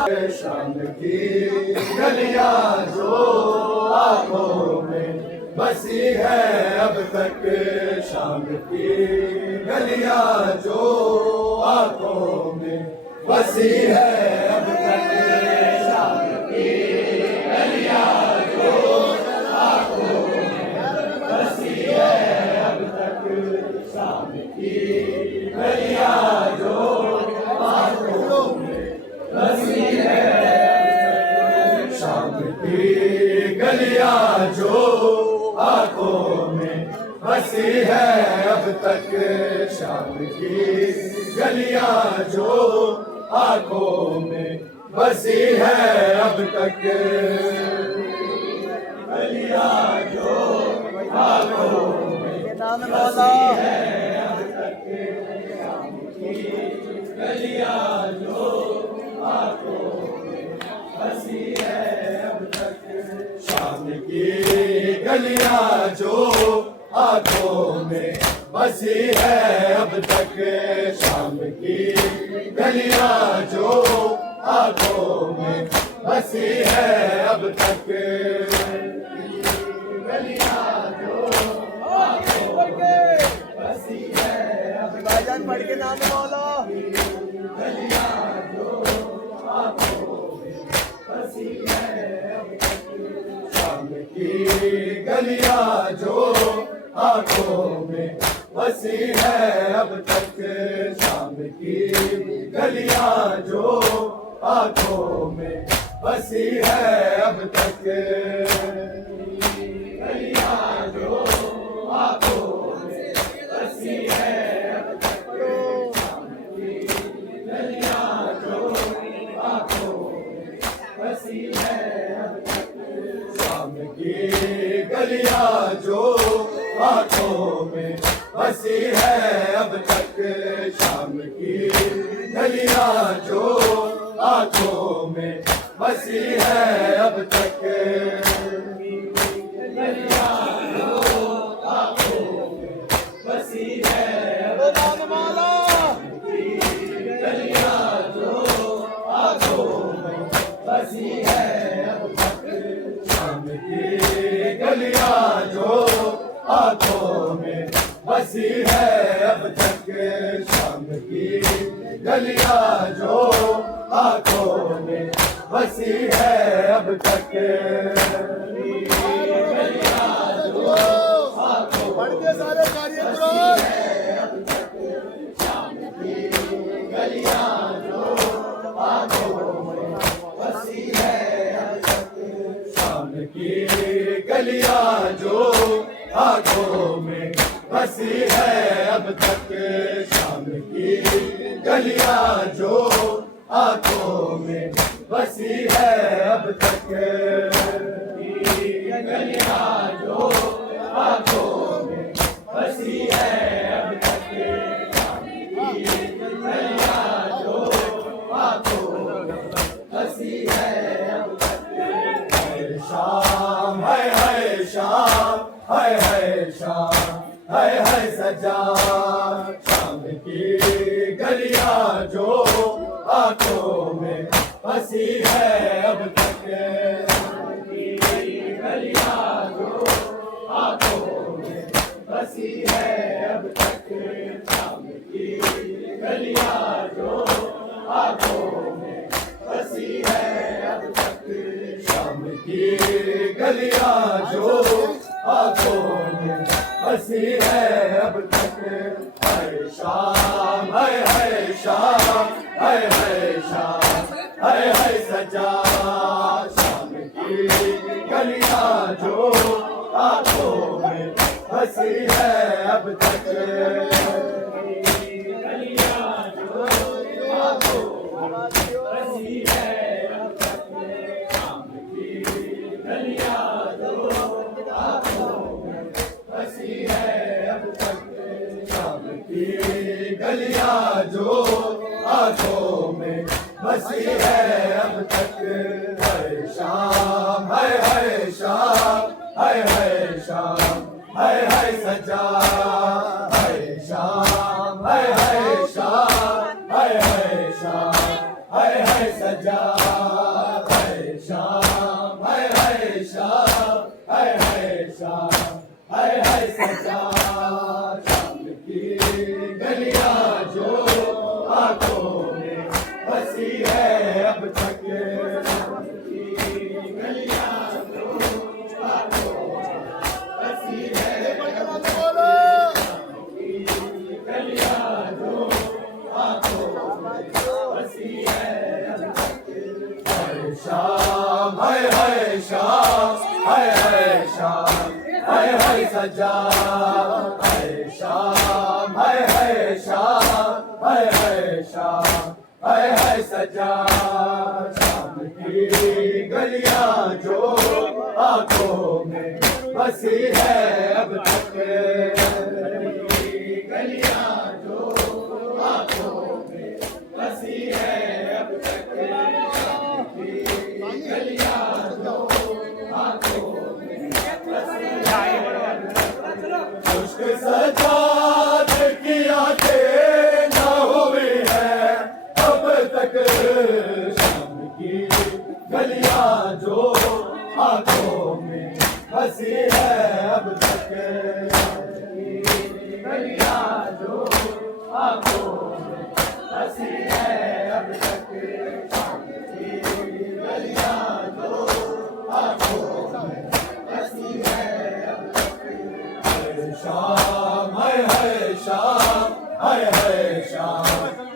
शाम की गलियां जो आंखों में बसी है अब तक, शाम की गलियां जो आंखों में बसी है अब तक, शाम की गलियां जो आंखों में बसी है अब तक, शाम की गलियां जो आंखों में बसी है, शाम की गलियां जो आंखों में बसी है अब तक, शाम की गलियां जो आंखों में बसी है अब तक, गलियां जो आंखों में बसी है अब तक, शाम की गलियां जो आंखों में बसी है अब तक, शाम की गलियां जो आंखों में बसी है अब तक, शाम की गलियां जो आंखों में बसी है अब तक, गलियां जो आंखों में बसी है अब तक, भाईजान पढ़ के नाम बोलो, गलियां जो आंखों में बसी है अब तक, शाम की गलियां जो आंखों में बसी है अब तक, शाम की गलियां जो आंखों में बसी है अब तक, गलियां जो आंखों में बसी है अब तक, शाम की गलियां जो आंखों में बसी है अब तक, शाम की गलियां जो आंखों में बसी है अब तक, शाम की गलियां जो आंखों में बसी है अब तक, गलियां जो आंखों में बसी है अब तक, गलियां जो आंखों में बसी है अब तक, शाम की गलियां जो आंखों में बसी है अब तक, शाम की गलियां जो आंखों में बसी है अब तक, गलियां जो आंखों में सारे कार्य अब तक, शाम की गलियां जो आंखों में बसी है अब तक, शाम की गलियां जो आंखों में बसी है अब तक, शाम की गलियां जो आंखों में बसी है अब तक, गलियां जो आंखों में बसी है अब तक, शाम की गलियां जो आंखों में बसी है अब तक, शाम है शाम है शाम है सजा, शाम की गलियां जो आंखों में बसी है अब तक, गलियां जो आंखों में बसी है अब तक, शाम की गलियां जो आंखों में बसी है अब तक, शाम की गलियां जो आंखों में बसी है अब तक, है शाम है शाम है शाम है सजा, शाम की गलियां जो आंखों में बसी है अब तक, गलियां जो आंखों में बसी है अब तक, शाम की गलियां जो आंखों में बसी है अब तक, शाम की गलियां जो आंखों में बसी है अब तक, है शाम है शाम है शाम है सजा, है शाम है शाम है शाम है सजा। सजा है शाम, है शाम, है शाम, है सजा शाम की गलियां जो आंखों में बसी है अब तक शाम, है शाम, है शाम, है सजा है शाम, है शाम, है शाम, है सजा शाम की गलियां जो आंखों में बसी है अब तक गलियां जो आंखों में बसी है अब तक सजाद किया के ना हुई है अब तक शाम की गलियां जो आंखों में हंसी है अब तक गलियां जो आंखों में हंसी है अब तक गलियां जो आंखों में हंसी है अब तक शाम, है शाम, है शाम,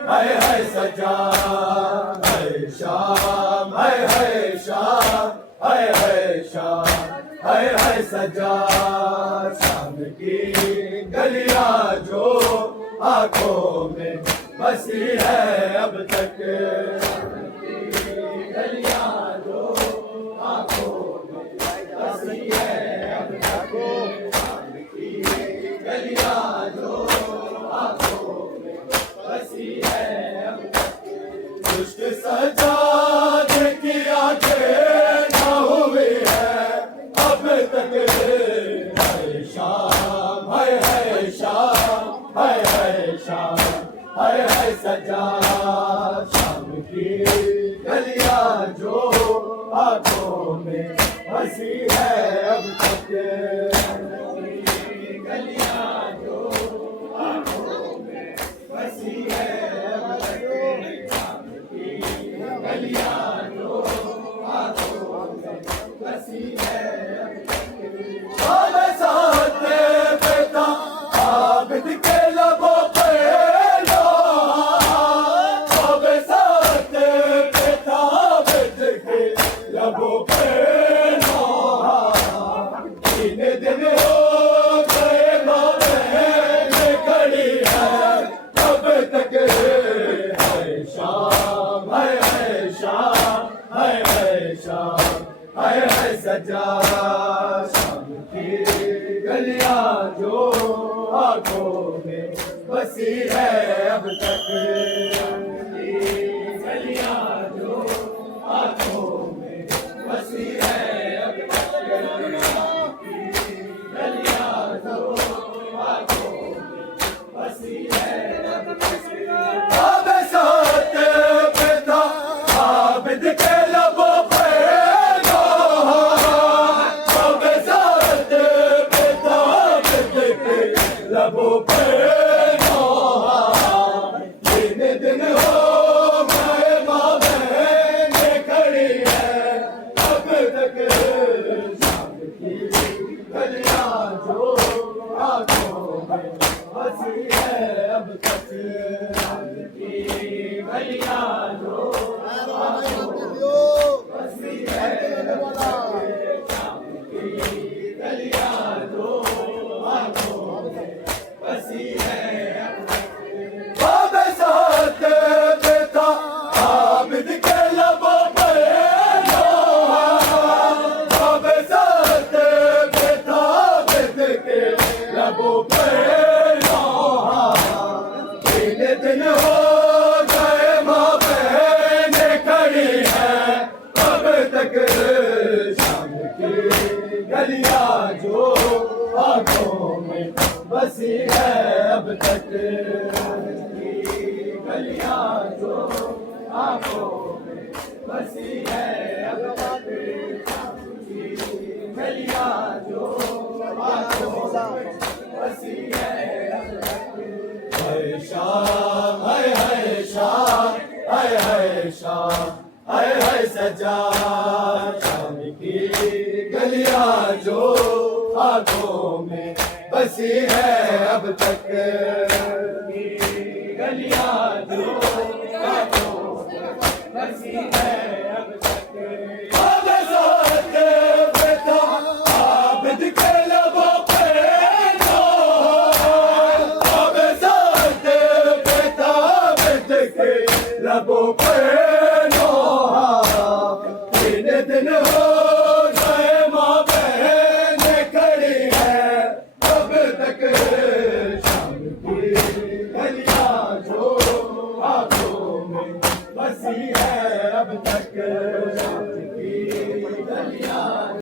है सजा है शाम, है शाम, है शाम, है सजा शाम की गलियां जो आंखों में बसी है अब तक गलियां जो आंखों में बसी है अब तक गलियां जो आंखों में बसी है अब तक दुष्ट सजाद की आंखें ना हुई है अब तक है शाम, है शाम, है शाम, है सजा शाम की गलियां जो आंखों में बसी है अब तक गलियां जो आंखों में बसी है अब तक गलियां जो आंखों में बसी है अब साथ बेटा आबिद के लबों पे लो अब साथ बेटा आबिद के लबों पे लो तीन दिन हो सजा शाम की गलियां जो आंखों में बसी है अब तक गलियां जो आंखों में बसी है अब तक गलियां जो आंखों में बसी है अब तक अब साथ बेटा आबिद के लबों लबों पे दिन दिन हो गए माँ बहन खड़ी है अब तक शाम की गलियां जो आंखों में बसी है अब तक शाम की गलियां जो आंखों में बसी है अब तक शाम की गलियां जो आंखों में बसी है अब साथ बेटा आबिद के लबों पे लो अब साथ बेटा आबिद के लबों पे लो तीन दिन हो गए माँ बहन खड़ी है अब तक शाम की गलियां जो आंखों में बसी है अब तक गलियां जो आंखों में है अब तक गलियां जो आंखों में बसी है अब तक। हाय शाम हाय हाय शाम हाय हाय शाम हाय हाय सजा शाम की गलियां जो आंखों में बसी है अब तक। गलियां जो आंखों में बसी है अब तक।